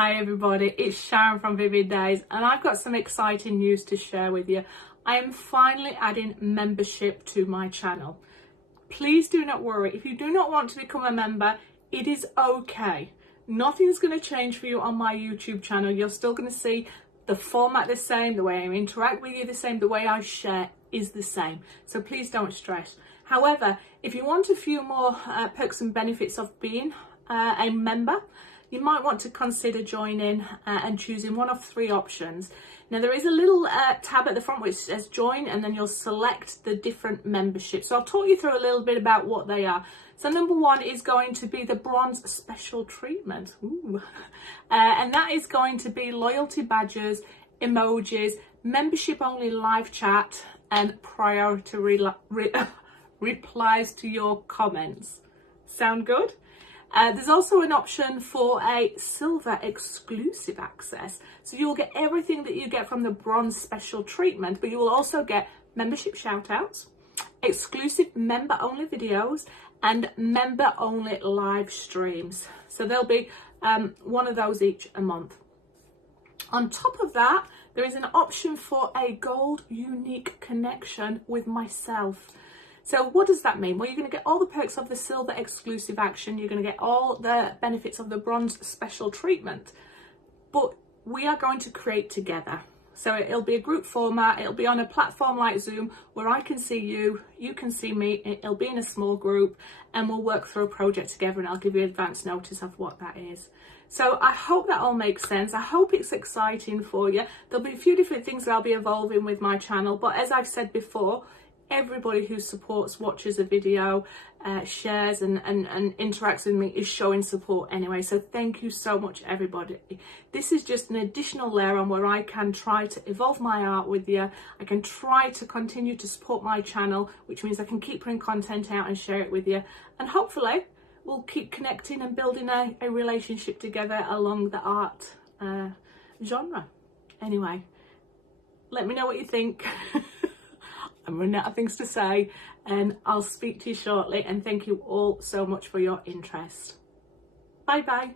Hi everybody, it's Sharon from Vivid Days and I've got some exciting news to share with you. I am finally adding membership to my channel. Please do not worry, if you do not want to become a member, it is okay. Nothing's going to change for you on my YouTube channel. You're still going to see the format the same, the way I interact with you the same, the way I share is the same. So please don't stress. However, if you want a few more perks and benefits of being a member, you might want to consider joining and choosing one of three options. Now there is a little tab at the front which says join, and then you'll select the different memberships. So I'll talk you through a little bit about what they are. So number one is going to be the bronze special treatment. And that is going to be loyalty badges, emojis, membership only live chat, and priority replies to your comments. Sound good? There's also an option for a silver exclusive access. So you'll get everything that you get from the bronze special treatment, but you will also get membership shoutouts, exclusive member only videos, and member only live streams. So there'll be one of those each a month. On top of that, there is an option for a gold unique connection with myself. So what does that mean? Well, you're going to get all the perks of the silver exclusive action. You're going to get all the benefits of the bronze special treatment. But we are going to create together. So it'll be a group format. It'll be on a platform like Zoom where I can see you, you can see me. It'll be in a small group and we'll work through a project together, and I'll give you advance notice of what that is. So I hope that all makes sense. I hope it's exciting for you. There'll be a few different things that I'll be evolving with my channel. But as I've said before, everybody who supports, watches a video, shares and interacts with me is showing support anyway. So thank you so much, everybody. This is just an additional layer on where I can try to evolve my art with you. I can try to continue to support my channel, which means I can keep putting content out and share it with you. And hopefully we'll keep connecting and building a relationship together along the art genre. Anyway, let me know what you think. I'm running out of things to say, and I'll speak to you shortly, and thank you all so much for your interest. Bye bye.